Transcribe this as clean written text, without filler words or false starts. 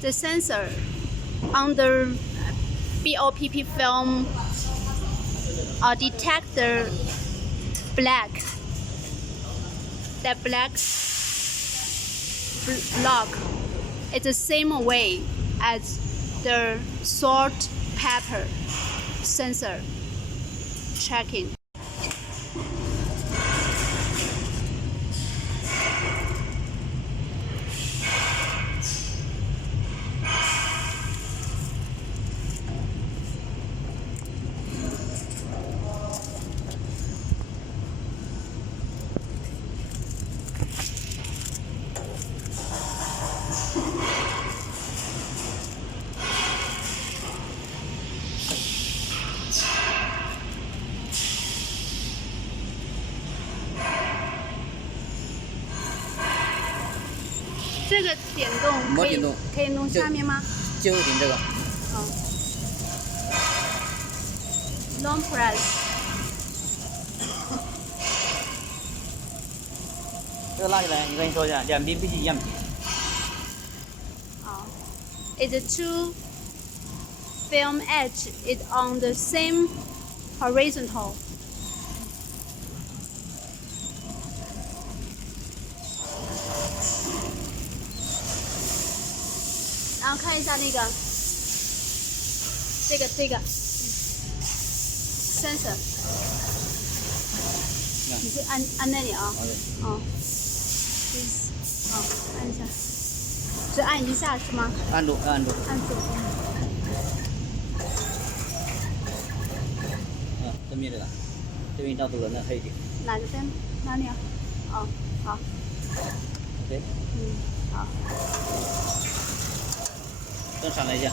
the sensor under BOPP film detect the black block. It's the same way as the salt pepper sensor tracking.这个点动可以弄下面吗？就点这个。哦。Long press。这个拉起来，我跟你说一下，两边必须一样平。哦。It's two film edge is on the same horizontal. 然后看一下那个，这个sensor，你就按那里啊，哦，按一下，是按一下是吗？按住。正面这个，这边照度了那黑一点。哪个灯？哪里啊？哦，好。OK。好。灯闪了一下。